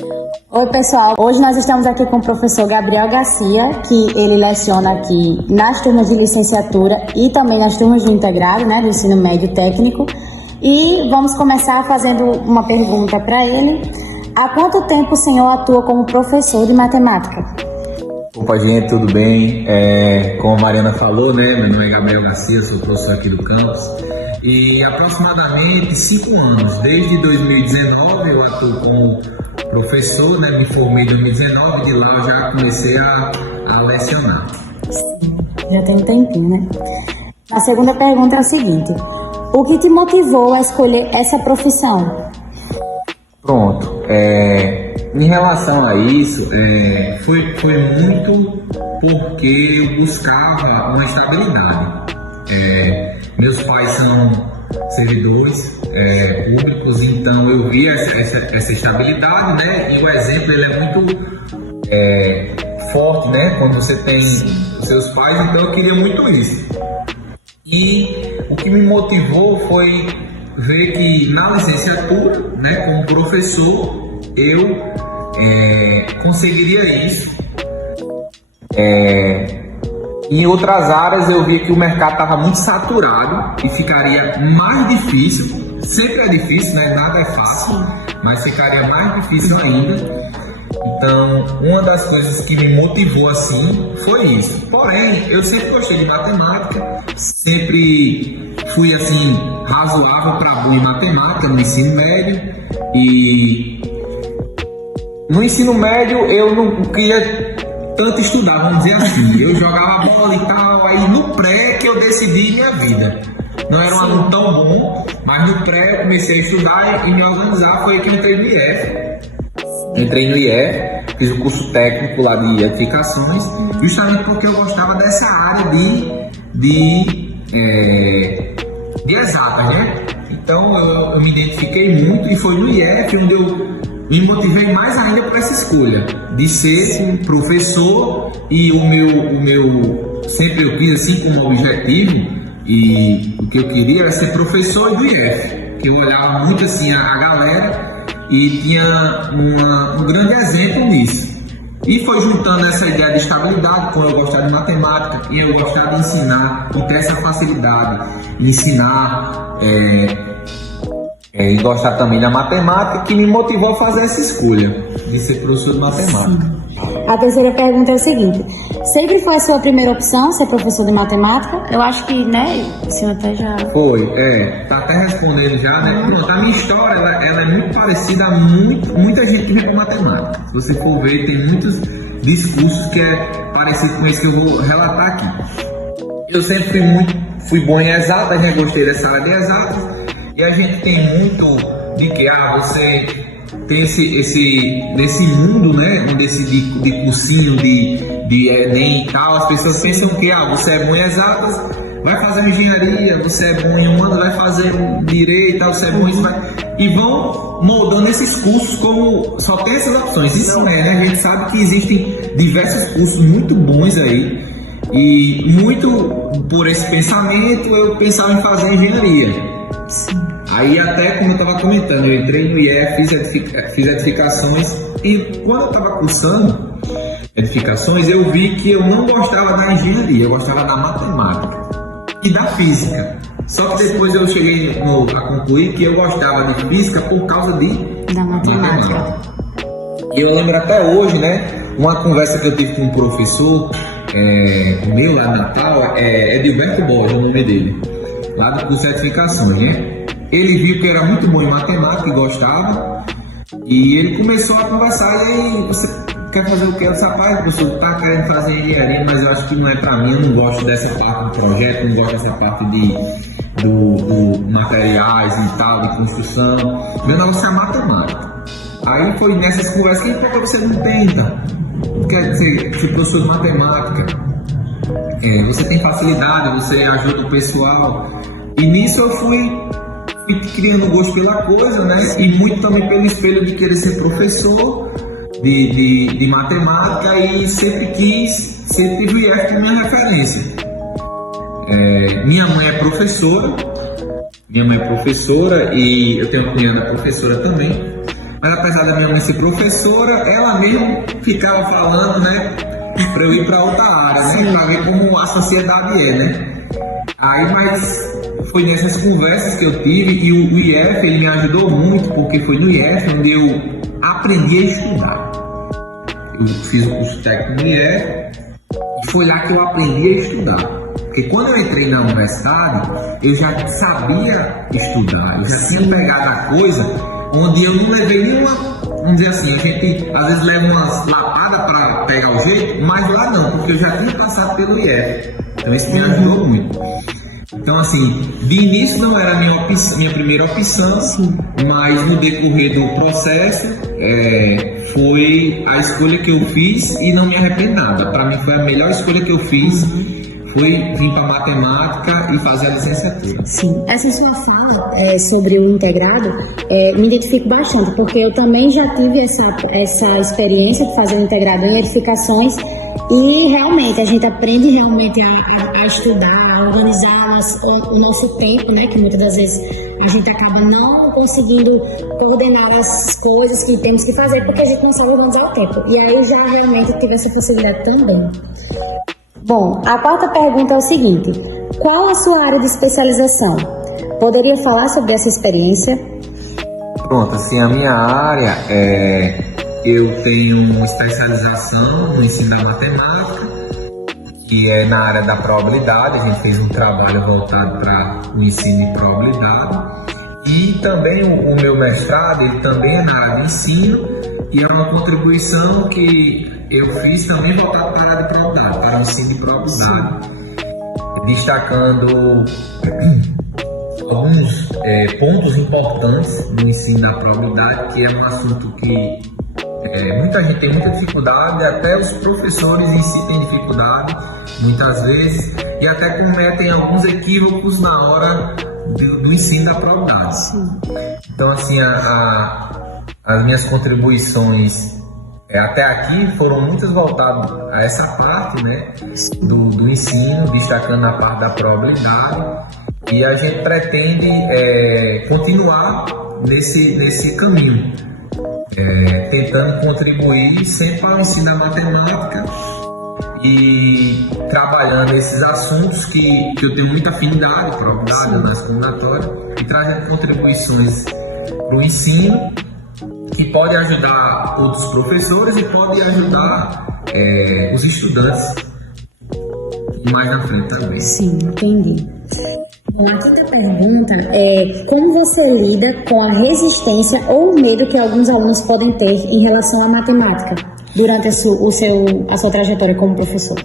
Oi pessoal, hoje nós estamos aqui com o professor Gabriel Garcia, que ele leciona aqui nas turmas de licenciatura e também nas turmas de integrado, né, do ensino médio técnico. E vamos começar fazendo uma pergunta para ele. Há quanto tempo o senhor atua como professor de matemática? Opa, gente, tudo bem? Como a Mariana falou, né, meu nome é Gabriel Garcia, sou professor aqui do campus. E aproximadamente 5 anos, desde 2019 eu atuo como professor, né, me formei em 2019, de lá eu já comecei a lecionar. Sim, já tem um tempinho, né? A segunda pergunta é o seguinte: o que te motivou a escolher essa profissão? Pronto, em relação a isso, foi muito porque eu buscava uma estabilidade. Meus pais são servidores públicos, então eu via essa estabilidade, né? E o exemplo ele é muito forte, né? Quando você tem os seus pais, então eu queria muito isso. E o que me motivou foi ver que na licenciatura, né, como professor, eu conseguiria isso. Em outras áreas eu via que o mercado estava muito saturado e ficaria mais difícil. Sempre é difícil, né? Nada é fácil, mas ficaria mais difícil ainda. Então, uma das coisas que me motivou assim foi isso. Porém, eu sempre gostei de matemática, sempre fui assim razoável para bom em matemática no ensino médio. E no ensino médio eu não queria tanto estudar, vamos dizer assim. Eu jogava bola e tal, aí no pré que eu decidi minha vida. Não era um aluno tão bom, mas no pré eu comecei a estudar e me organizar. Foi que eu entrei no IF. Entrei no IF, fiz o curso técnico lá de edificações, justamente porque eu gostava dessa área de exatas, né? Então eu me identifiquei muito e foi no IF onde eu me motivei mais ainda por essa escolha de ser professor. E o meu sempre eu quis assim como objetivo, e o que eu queria era ser professor do IF, que eu olhava muito assim a galera e tinha um grande exemplo nisso. E foi juntando essa ideia de estabilidade com eu gostar de matemática e eu gostar de ensinar e ter essa facilidade de ensinar e gostar também da matemática, que me motivou a fazer essa escolha de ser professor de matemática. A terceira pergunta é o seguinte: sempre foi a sua primeira opção ser professor de matemática? Eu acho que, né, o senhor até já... Foi, tá até respondendo já, né? Pronto, a minha história, ela é muito parecida a muita gente que vem com matemática. Se você for ver, tem muitos discursos que é parecido com esse que eu vou relatar aqui. Eu sempre fui bom em exatas, né? Gostei dessa área de exatas. E a gente tem muito de que, você tem nesse mundo, né, de cursinho, de Enem e tal, as pessoas pensam que, você é bom em exatas, vai fazer engenharia, você é bom em humanas, vai fazer direito e tal, você é bom em... E vão moldando esses cursos como só tem essas opções. Isso não é, né? A gente sabe que existem diversos cursos muito bons aí. E muito por esse pensamento eu pensava em fazer engenharia. Aí até como eu estava comentando, eu entrei no IF, fiz edificações, e quando eu estava cursando edificações eu vi que eu não gostava da engenharia, eu gostava da matemática e da física. Só que depois eu cheguei a concluir que eu gostava de física por causa da matemática. E eu lembro até hoje, né, uma conversa que eu tive com um professor meu lá em Natal, Edilberto Borges, o nome dele, lá do curso de edificações, né? Ele viu que eu era muito bom em matemática e gostava, e ele começou a conversar. E aí, você quer fazer o que? Eu disse: rapaz, professor, tá querendo fazer engenharia, mas eu acho que não é pra mim, eu não gosto dessa parte do projeto, não gosto dessa parte do materiais e tal, de construção. Meu negócio é matemática. Aí foi nessas conversas que por que você não tenta? Quer dizer, ser professor de matemática, você tem facilidade, você ajuda o pessoal. E nisso eu fui criando gosto pela coisa, né? E muito também pelo espelho de querer ser professor de matemática, e sempre tive o IF como minha referência. Minha mãe é professora e eu tenho uma cunhada professora também. Mas apesar da minha mãe ser professora, ela mesmo ficava falando, né, para eu ir para outra área, né, para ver como a sociedade é, né. Aí, mas foi nessas conversas que eu tive, e o IF ele me ajudou muito, porque foi no IF onde eu aprendi a estudar. Eu fiz o curso técnico no IF e foi lá que eu aprendi a estudar. Porque quando eu entrei na universidade, eu já sabia estudar, eu já tinha pegado a coisa onde eu não levei nenhuma, vamos dizer assim, a gente às vezes leva umas lapadas para pegar o jeito, mas lá não, porque eu já tinha passado pelo IF. Então isso me ajudou muito. Então assim, de início não era a minha primeira opção, mas no decorrer do processo foi a escolha que eu fiz e não me arrependo nada. Para mim foi a melhor escolha que eu fiz, foi vir para matemática e fazer a licenciatura. Sim, essa sua fala sobre o integrado me identifico bastante, porque eu também já tive essa experiência de fazer o integrado em edificações. E realmente a gente aprende realmente a estudar, a organizar o nosso tempo, né? Que muitas das vezes a gente acaba não conseguindo coordenar as coisas que temos que fazer porque a gente não sabe organizar o tempo. E aí já realmente tive essa possibilidade também. Bom, a quarta pergunta é o seguinte: qual a sua área de especialização? Poderia falar sobre essa experiência? Pronto, assim, a minha área eu tenho especialização no ensino da matemática, que é na área da probabilidade. A gente fez um trabalho voltado para o ensino de probabilidade. E também o meu mestrado, ele também é na área de ensino, e é uma contribuição que eu fiz também voltado para a área de probabilidade, para o ensino de probabilidade, destacando alguns pontos importantes no ensino da probabilidade, que é um assunto que muita gente tem muita dificuldade, até os professores em si têm dificuldade, muitas vezes, e até cometem alguns equívocos na hora do ensino da probabilidade. Então, assim, as minhas contribuições até aqui foram muitas voltadas a essa parte, né, do ensino, destacando a parte da probabilidade, e a gente pretende continuar nesse caminho. Tentando contribuir sempre para o ensino da matemática e trabalhando esses assuntos que eu tenho muita afinidade, probabilidade, análise combinatória, e trazendo contribuições para o ensino que pode ajudar outros professores e pode ajudar os estudantes mais na frente também. Sim, entendi. Bom, a quinta pergunta é: como você lida com a resistência ou o medo que alguns alunos podem ter em relação à matemática durante a sua trajetória como professor?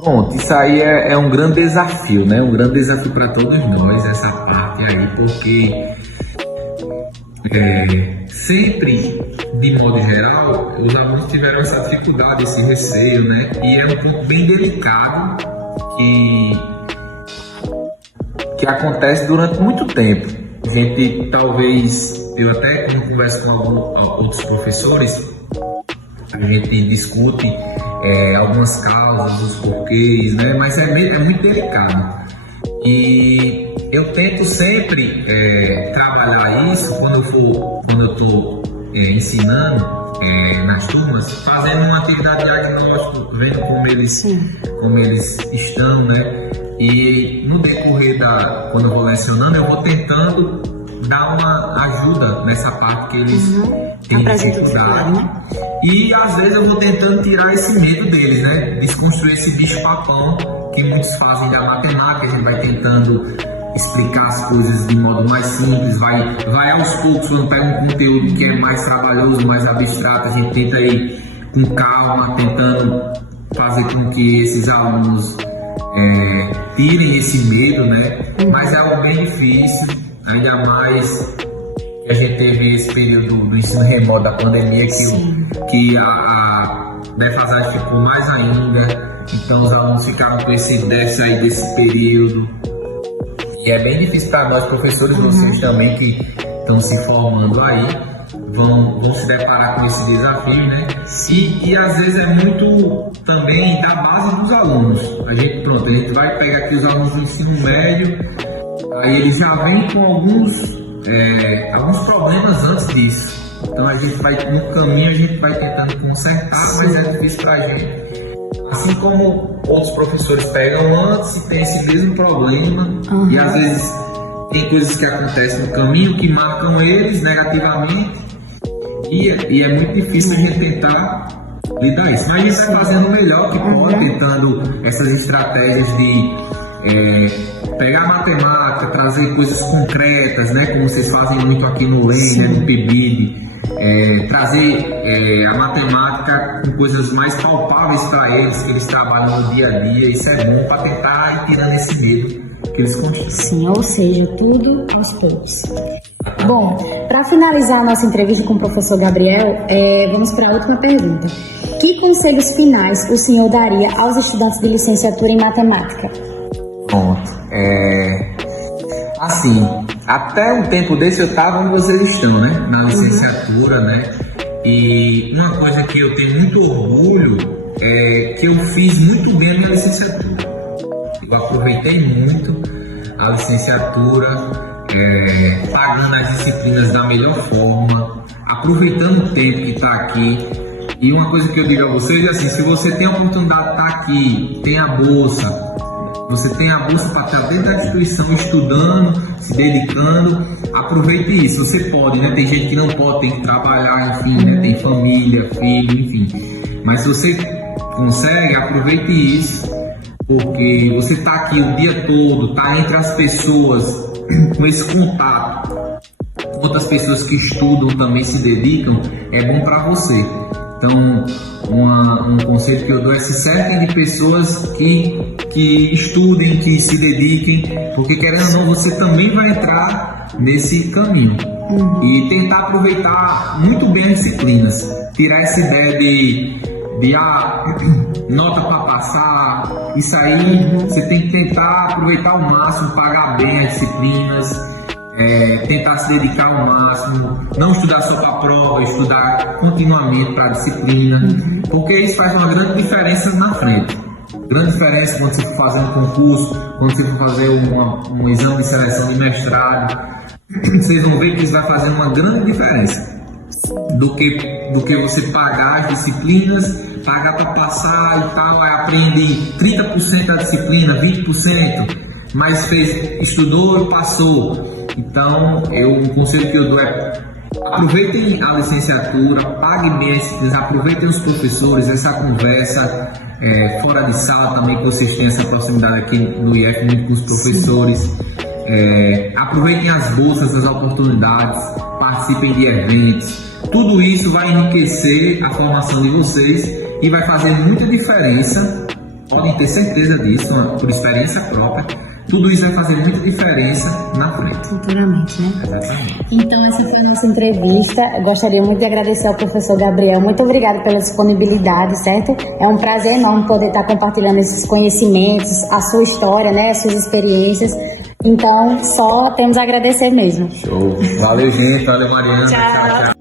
Pronto, isso aí é um grande desafio, né? Um grande desafio para todos nós, essa parte aí, porque sempre, de modo geral, os alunos tiveram essa dificuldade, esse receio, né? E é um ponto bem delicado que acontece durante muito tempo. A gente, talvez, eu até quando converso com outros professores, a gente discute algumas causas, os porquês, né? Mas é muito delicado. E eu tento sempre trabalhar isso quando eu estou ensinando nas turmas, fazendo uma atividade de diagnóstico, vendo como eles estão, né? E no decorrer quando eu vou lecionando, eu vou tentando dar uma ajuda nessa parte que eles têm dificuldade, né? E às vezes eu vou tentando tirar esse medo deles, né? Desconstruir esse bicho-papão que muitos fazem da matemática. A gente vai tentando explicar as coisas de modo mais simples, vai aos poucos, quando pega um conteúdo que é mais trabalhoso, mais abstrato, a gente tenta ir com calma, tentando fazer com que esses alunos tirem esse medo, né? Mas é algo bem difícil, ainda mais que a gente teve esse período do ensino remoto da pandemia, que a defasagem ficou mais ainda, então os alunos ficaram com esse déficit aí desse período. E é bem difícil para nós, professores, vocês também que estão se formando aí, vão se deparar com esse desafio, né? E às vezes é muito também da base dos alunos. A gente vai pegar aqui os alunos do ensino médio, aí eles já vêm com alguns problemas antes disso. Então a gente vai, no caminho a gente vai tentando consertar, mas é difícil pra gente. Assim como outros professores pegam antes e tem esse mesmo problema, e às vezes tem coisas que acontecem no caminho que marcam eles negativamente, e é muito difícil a gente tentar lidar isso. Mas a gente está fazendo o melhor que pode, tentando essas estratégias de pegar a matemática, trazer coisas concretas, né, como vocês fazem muito aqui no LEM, né, no PIBID, trazer a matemática com coisas mais palpáveis para eles, que eles trabalham no dia a dia. Isso é bom para tentar ir tirando esse medo que eles constroem. Sim, ou seja, tudo aos poucos. Bom, para finalizar a nossa entrevista com o professor Gabriel, vamos para a última pergunta. Que conselhos finais o senhor daria aos estudantes de licenciatura em matemática? Pronto. Assim, até um tempo desse eu estava onde vocês estão, né? Na licenciatura, né? E uma coisa que eu tenho muito orgulho é que eu fiz muito bem a minha licenciatura. Eu aproveitei muito a licenciatura, pagando as disciplinas da melhor forma, aproveitando o tempo que está aqui. E uma coisa que eu digo a vocês é assim, se você tem a oportunidade de estar aqui, tem a bolsa, você tem a bolsa para estar dentro da instituição estudando, se dedicando, aproveite isso. Você pode, né? Tem gente que não pode, tem que trabalhar, enfim, né? Tem família, filho, enfim. Mas se você consegue, aproveite isso, porque você está aqui o dia todo, está entre as pessoas, com esse contato, outras pessoas que estudam também se dedicam, é bom para você. Então, um conselho que eu dou é se cerquem de pessoas que estudem, que se dediquem, porque querendo ou não, você também vai entrar nesse caminho. E tentar aproveitar muito bem as disciplinas, tirar essa ideia de nota para passar, isso aí você tem que tentar aproveitar ao máximo, pagar bem as disciplinas, tentar se dedicar ao máximo, não estudar só para a prova, estudar continuamente para a disciplina, porque isso faz uma grande diferença na frente. Grande diferença quando você for fazer um concurso, quando você for fazer um exame de seleção de mestrado, vocês vão ver que isso vai fazer uma grande diferença do que você pagar as disciplinas, pagar para passar e tal, aí aprende 30% da disciplina, 20%, mas estudou e passou. Então, um conselho que eu dou é aproveitem a licenciatura, paguem bem as disciplinas, aproveitem os professores, essa conversa fora de sala também, que vocês têm essa proximidade aqui no IF muito com os professores. Aproveitem as bolsas, as oportunidades, participem de eventos. Tudo isso vai enriquecer a formação de vocês e vai fazer muita diferença, podem ter certeza disso, por experiência própria. Tudo isso vai fazer muita diferença na frente. Futuramente, né? Exatamente. Então, essa foi a nossa entrevista. Eu gostaria muito de agradecer ao professor Gabriel. Muito obrigada pela disponibilidade, certo? É um prazer enorme poder estar compartilhando esses conhecimentos, a sua história, né? As suas experiências. Então, só temos a agradecer mesmo. Show. Valeu, gente. Valeu, Mariana. Tchau.